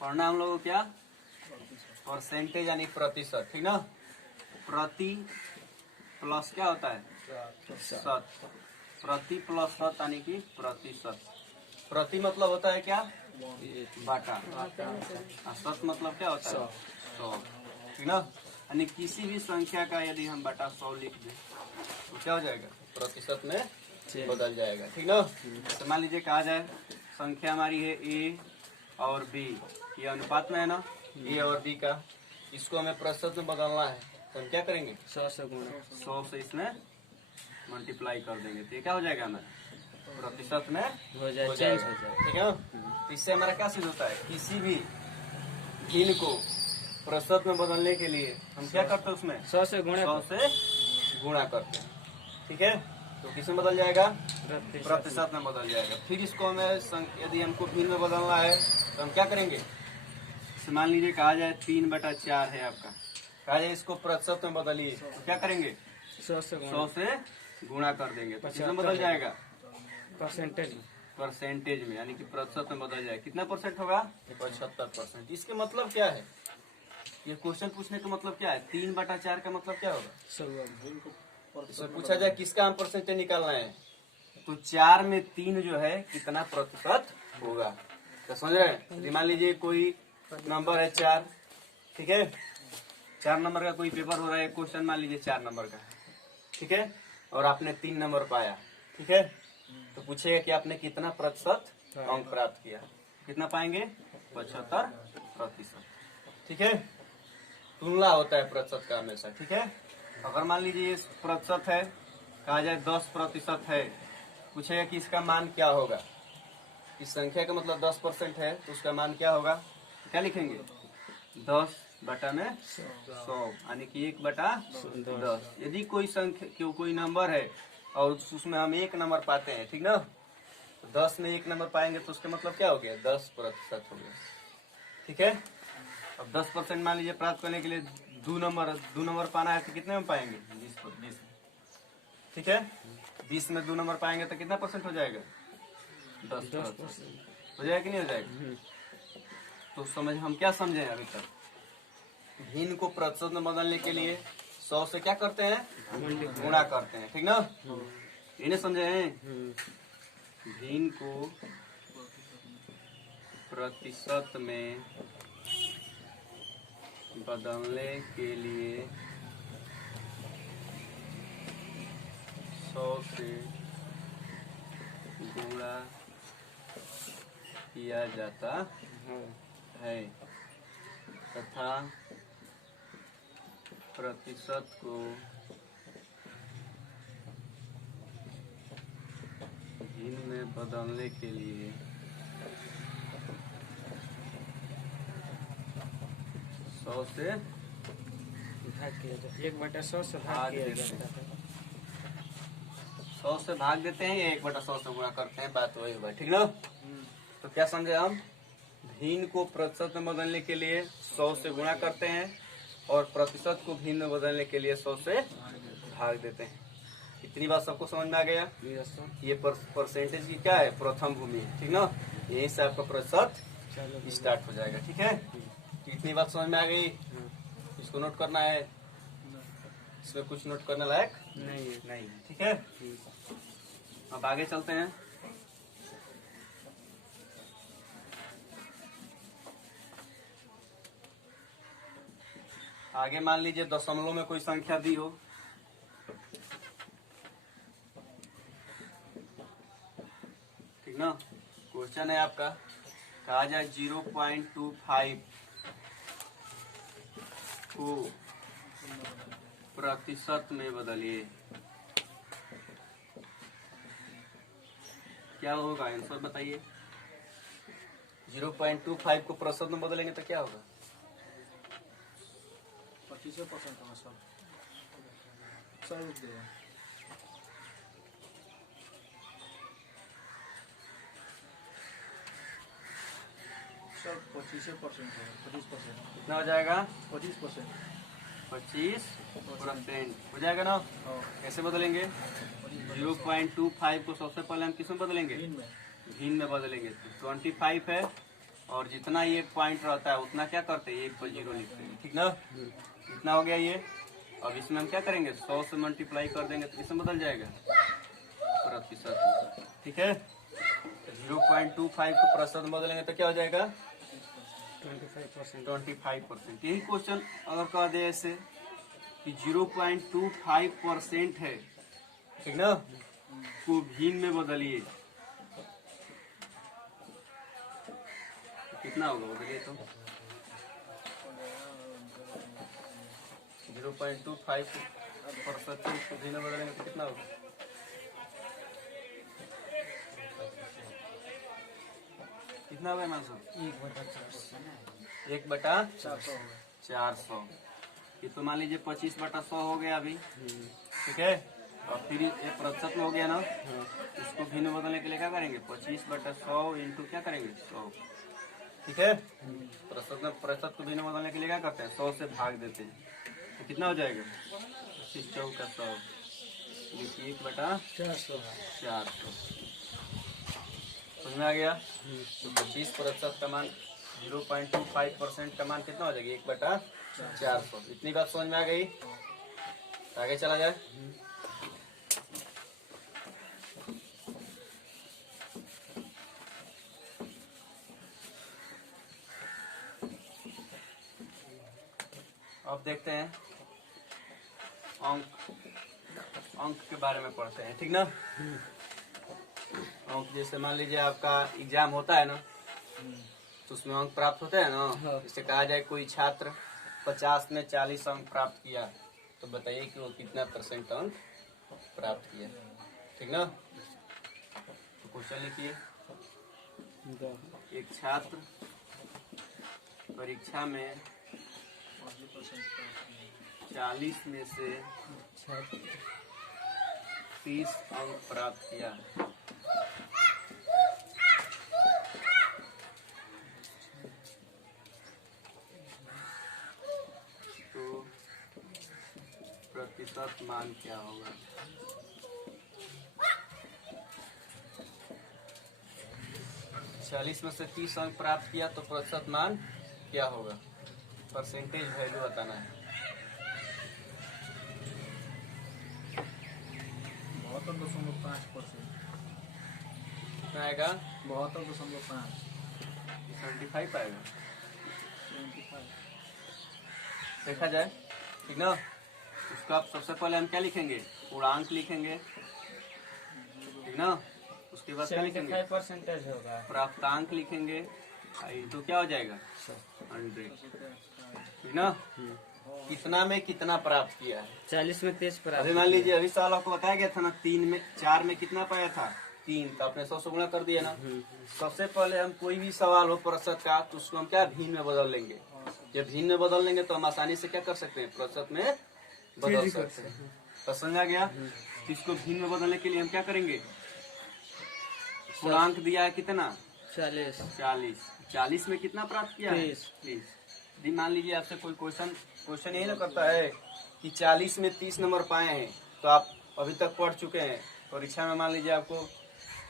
पढ़ना हम लोग को क्या, परसेंटेज यानी प्रतिशत, ठीक ना। प्रति प्लस क्या होता है, शत। प्रति प्लस शत यानी कि प्रतिशत। प्रति मतलब होता है क्या, बाटा, और शत मतलब क्या होता है, 100, ठीक ना। यानी किसी भी संख्या का यदि हम बटा 100 लिख दें तो क्या हो जाएगा, प्रतिशत में बदल जाएगा, ठीक ना। तो मान लीजिए कहा जाए संख्या हमारी है ए और बी, ये अनुपात में है ना, ए और बी का, इसको हमें प्रतिशत में बदलना है तो हम क्या करेंगे, 100 से गुणा, 100 से इसमें मल्टीप्लाई कर देंगे तो ये क्या हो जाएगा, हमें प्रतिशत में हो जाए, हो चेंज जाएगा, हो जाए। ठीक है। तो इससे हमारा क्या सिद्ध होता है, किसी भी भिन्न को प्रतिशत में बदलने के लिए हम क्या करते हैं, उसमें 100 से गुणा, 100 से गुणा करते हैं, ठीक है। तो किस में बदल जाएगा, प्रतिशत में बदल जाएगा। फिर इसको हमें यदि हमको भिन्न में बदलना है तो हम क्या करेंगे, मान लीजिए कहा जाए 3/4 है आपका, कहा जाए इसको प्रतिशत में बदलिए तो क्या करेंगे, 100 से 100 से गुणा कर देंगे तो किसमें बदल जाएगा, परसेंटेज, परसेंटेज में, यानी कि प्रतिशत में बदल जाएगा। कितना परसेंट होगा, 75%। इसके मतलब क्या है, ये क्वेश्चन पूछने का मतलब क्या है, 3/4 का मतलब क्या होगा, इसमें पूछा जाए किसका हम परसेंटेज निकालना है, तो 4 में 3 जो है कितना प्रतिशत होगा, तो समझ रहे हैं। मान लीजिए कोई नंबर है 4, ठीक है, 4 नंबर का कोई पेपर हो रहा है, क्वेश्चन मान लीजिए 4 नंबर का है, ठीक है, और आपने 3 नंबर पाया, ठीक है, तो पूछेगा कि आपने कितना प्रतिशत अंक प्राप्त किया, कितना पाएंगे, 75%, ठीक है। तुलना होता है प्रतिशत का हमेशा, ठीक है। अगर मान लीजिए इस प्रतिशत है, कहा जाए 10% है, पूछेगा कि इसका मान क्या होगा, इस संख्या का मतलब 10% है तो उसका मान क्या होगा, क्या लिखेंगे, 10/100 यानी कि 1/10। यदि कोई संख्या कोई नंबर है और उसमें हम 1 नंबर पाते हैं, ठीक ना, तो 10 में 1 नंबर पाएंगे तो उसका मतलब क्या हो गया, 10% हो गया, ठीक है। अब 10% मान लीजिए प्राप्त करने के लिए 2 नंबर पाना है तो कितने में पाएंगे, 20, ठीक है। 20 में 2 नंबर पाएंगे तो कितना परसेंट हो जाएगा, 10% हो जाएगा कि नहीं हो जाएगा। तो समझ, हम क्या समझे अभी तक, भिन्न को प्रतिशत में बदलने के लिए 100 से क्या करते हैं, गुणा करते हैं, ठीक ना। इन्हें समझे हैं, भिन्न को प्रतिशत में बदलने के लिए 100 से गुणा किया जाता है तथा प्रतिशत को भिन्न में बदलने के लिए 100 से भाग किया जाता है, 1/100 से भाग किया जाता है, 100 से भाग देते हैं या 1/100 से गुणा करते हैं, बात वही होगा, ठीक ना। तो क्या समझे हम, भिन्न को प्रतिशत में बदलने के लिए 100 से गुणा करते हैं और प्रतिशत को भिन्न में बदलने के लिए 100 से भाग देते हैं। इतनी बात सबको समझ में आ गया। ये परसेंटेज की क्या है, प्रथम भूमि, ठीक ना, यहीं से आपका प्रतिशत स्टार्ट हो जाएगा, ठीक है। तो इतनी बात समझ में आ गई, इसको नोट करना है, इसमें कुछ नोट करने लायक नहीं, ठीक है। अब आगे चलते हैं। आगे मान लीजिए दशमलव में कोई संख्या दी हो, ठीक ना। क्वेश्चन है आपका, कहा जाए 0.25 को प्रतिशत में बदलिए, क्या होगा, आंसर बताइए। 0.25 को प्रतिशत में बदलेंगे तो क्या होगा, 25% होगा सर, सर रुक देगा, सर 25% होगा, 25%, कितना हो जाएगा, 25%, 25% हो जाएगा ना। कैसे बदलेंगे, 0.25 को सबसे पहले हम किस में बदलेंगे, भिन्न में बदलेंगे। 25 है और जितना ये पॉइंट रहता है उतना क्या करते हैं, 1 पर 0 लिखते हैं, ठीक ना। इतना हो गया ये। अब इसमें हम क्या करेंगे, 100 से मल्टीप्लाई कर देंगे तो इसमें बदल जाएगा प्रतिशत, ठीक है। 0.25 को प्रतिशत में बदलेंगे तो क्या हो जाएगा, 25%। यही क्वेश्चन अगर कह दे ऐसे कि 0.25% है, ठीक ना, को भिन्न में बदलिए, कितना होगा, बदलिए तो 0.25% को भिन्न में बदलेंगे तो कितना होगा, कितना होगा मान सो 1/400। ये तो मान लीजिए 25/100 हो गया अभी, ठीक है। और फिर ये प्रतिशत में हो गया ना, इसको भिन्न बदलने के लिए क्या करेंगे, 25/100 इंटू क्या करेंगे 100, ठीक है। प्रतिशत को भिन्न बदलने के लिए क्या करते हैं, 100 से भाग देते हैं, तो कितना हो जाएगा 25 चौका 100, देखिए 1/400। समझ में आ गया। तो 25% का मान 0.25% का मान कितना हो जाएगा, 1/400। इतनी बात समझ में आ गई, आगे चला जाए। अब देखते हैं अंक के बारे में पढ़ते हैं, ठीक ना। अंक जैसे मान लीजिए आपका एग्जाम होता है ना, तो उसमें अंक प्राप्त होते हैं ना। जैसे कहा जाए कोई छात्र 50 में 40 अंक प्राप्त किया, तो बताइए कि वो कितना % अंक प्राप्त किया, ठीक ना। तो क्वेश्चन लिखिए, एक छात्र परीक्षा में 40 में से 30 अंक प्राप्त किया, तो प्रतिशत मान क्या होगा। 40 में से 30 अंक प्राप्त किया तो प्रतिशत मान क्या होगा, परसेंटेज वैल्यू बताना है। 72.5%। कितना आएगा, 72.5। 75 आएगा, 25। देखा जाए, ठीक ना। उसका आप सबसे पहले हम क्या लिखेंगे, पूर्णांक लिखेंगे, ठीक ना। उसके बाद क्या लिखेंगे, 75% होगा, प्राप्तांक लिखेंगे, तो क्या हो जाएगा 100, ठीक ना। कितना में कितना प्राप्त किया है, 40 में 30 प्राप्त। अभी मान लीजिए अभी सवाल आपको बताया गया था ना, 4 में कितना पाया था 3, तो आपने 100 से गुणा कर दिया ना। सबसे पहले हम कोई भी सवाल हो प्रतिशत का, तो उसको हम क्या भिन्न में बदल लेंगे। जब भिन्न में बदल लेंगे तो हम आसानी से क्या कर सकते हैं, प्रतिशत में बदल सकते हैं। तो समझा गया। तो इसको भिन्न में बदलने के लिए हम क्या करेंगे, पूर्णांक दिया है कितना 40 में कितना प्राप्त किया है 30। मान लीजिए आपसे कोई क्वेश्चन यही ना करता है कि 40 में 30 नंबर पाए हैं, तो आप अभी तक पढ़ चुके हैं, परीक्षा में मान लीजिए आपको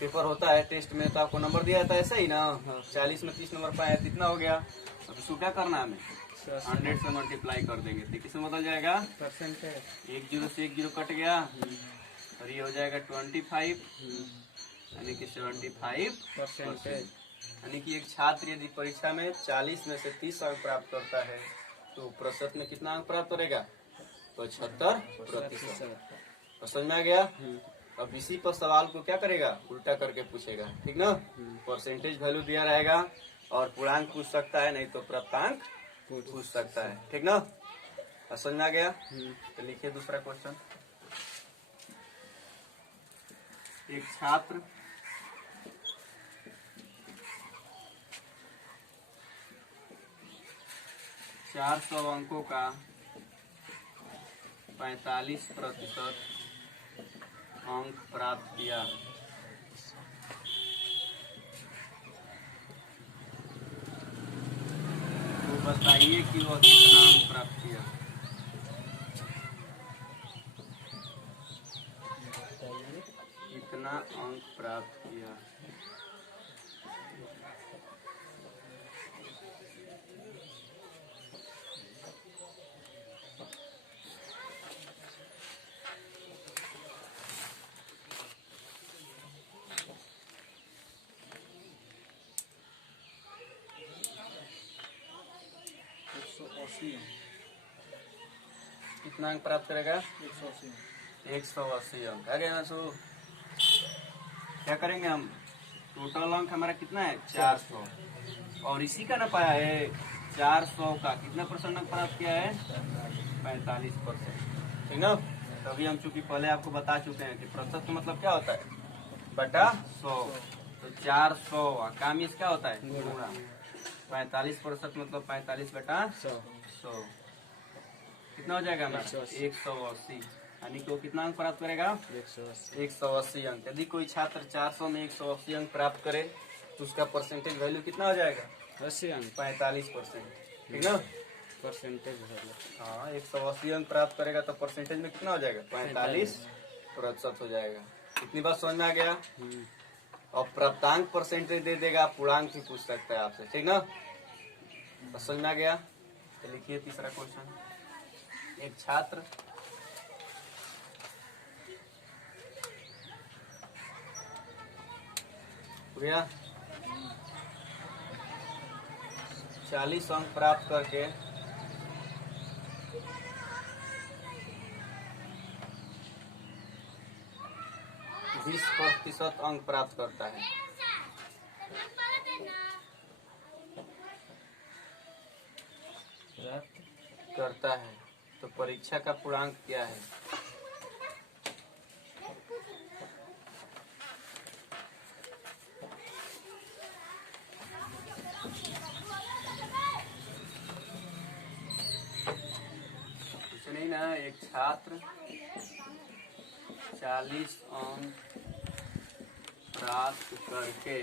पेपर होता है टेस्ट में, तो आपको नंबर दिया जाता है ऐसा ही ना, 40 में 30 नंबर पाए हैं, कितना हो गया। अब इसको क्या करना है, हमें 100 से मल्टीप्लाई कर देंगे, तो किसमें बदल जाएगा, परसेंटेज। 1 0 से 1 0 कट गया, और ये हो जाएगा 25, यानी कि 75%। यानी कि एक छात्र यदि परीक्षा में 40 में से 30 अंक प्राप्त करता है, तो प्रतिशत में कितना अंक प्राप्त करेगा, 75%। समझ में आ गया। अब इसी पर सवाल को क्या करेगा, उल्टा करके पूछेगा, ठीक ना। परसेंटेज वैल्यू दिया रहेगा, और पूर्णांक पूछ सकता है, नहीं तो प्राप्तांक पूछ सकता है, ठीक ना। समझ में आ गया। तो लिखिए दूसरा क्वेश्चन। एक छात्र 400 अंकों का 45% अंक प्राप्त किया, तो बताइए कि वह कितना अंक प्राप्त किया। कितना अंक प्राप्त किया। 180 कितना अंक प्राप्त करेगा? 180 180 अंक। आगे अंशु क्या करेंगे हम? टोटल अंक हमारा कितना है? 400। और इसी का ना पाया है 400 का कितना परसेंट अंक प्राप्त किया है? 45%। ठीक ना? तभी हम चूंकि पहले आपको बता चुके हैं कि प्रतिशत का मतलब क्या होता है? बटा 100। तो 400 कामिस क्या होता है? गुणा 45% मतलब 45 बटा 100 कितना हो जाएगा हमारा? 180। यानी कि वो कितना अंक प्राप्त करेगा? 180 अंक। यदि कोई छात्र 400 में 180 अंक प्राप्त करे तो उसका परसेंटेज वैल्यू कितना हो जाएगा? 80 अंक 45%। ठीक ना? Percentage value. हाँ 180 अंक प्राप्त करेगा तो परसेंटेज में कितना हो जाएगा? 45% हो जाएगा। इतनी बात समझ में आ गया? और प्राप्तांक परसेंटेज दे देगा, पूर्णांक भी पूछ सकता है आपसे। ठीक ना? तो समझ में आ गया? तो लिखिए तीसरा क्वेश्चन। एक छात्र भैया 40 अंक प्राप्त करके 20% अंक प्राप्त करता है। तो परीक्षा का पूर्णांक क्या है? कुछ नहीं ना, एक छात्र 40 अंक प्राप्त करके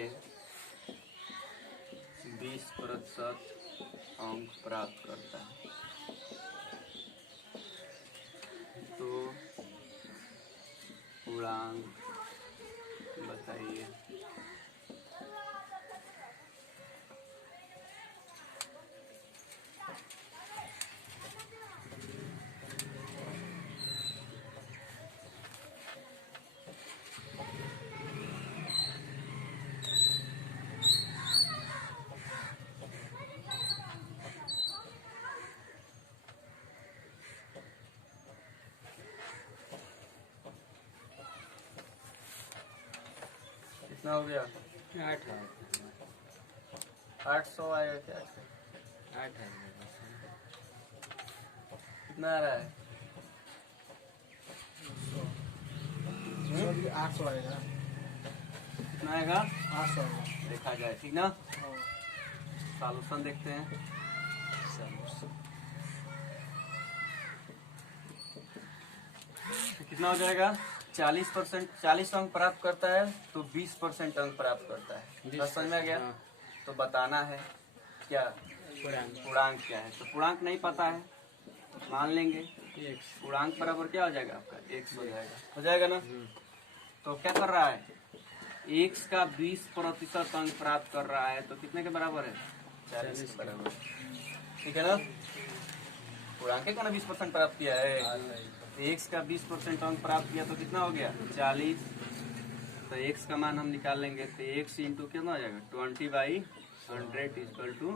20% अंक प्राप्त करता है। तो पूर्णांक बताइए। कितना हो गया? 800 आएगा क्या? 8 है। कितना आ रहा है? 800 आएगा। कितना आएगा? 800 आएगा। देखा जाए। ठीक ना? और सॉल्यूशन देखते हैं। कितना हो जाएगा? 40 अंक प्राप्त करता है तो 20% अंक प्राप्त करता है। बस समझ में आ गया? तो बताना है क्या पूर्णांक क्या है। तो पूर्णांक नहीं पता है, मान लेंगे पूर्णांक बराबर क्या हो जाएगा आपका? 100 हो जाएगा। हो जाएगा ना? तो क्या कर रहा है? x का 20% अंक प्राप्त कर रहा है तो कितने के बराबर है? 40 के बराबर। ठीक है ना? पूर्णांक का ना 20% प्राप्त किया है। x का 20% अंक प्राप्त किया तो कितना हो गया? 40। तो x का मान हम निकाल लेंगे तो x इंटू कितना हो जाएगा? 20/100 इक्वल टू।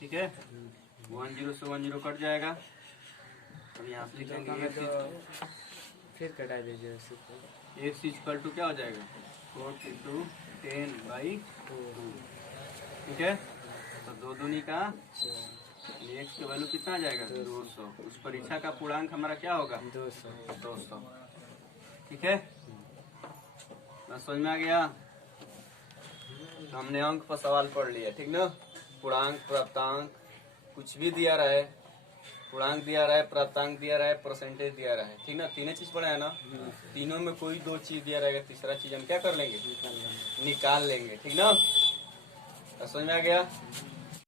ठीक है? 10 से 10 कट जाएगा। अब यहाँ से लिखेंगे फिर कटा दीजिए। x इक्वल टू क्या हो जाएगा? 4 इंटू 10/2। ठीक है? तो 2 दूनी का x की वैल्यू कितना आ जाएगा? 200। उस परीक्षा का पूर्णांक हमारा क्या होगा? 200। ठीक है? समझ में आ गया? हमने अंक पर सवाल पढ़ लिया। ठीक ना? पूर्णांक, प्राप्तांक, कुछ भी दिया रहा है, पूर्णांक दिया रहा है, प्राप्तांक दिया रहा है, परसेंटेज दिया रहा है। ठीक ना? तीनों चीज पढ़ा है ना? तीनों में कोई 2 चीज दिया रहेगा, तीसरा चीज हम क्या कर लेंगे? निकाल लेंगे। ठीक ना? समझ में आ गया?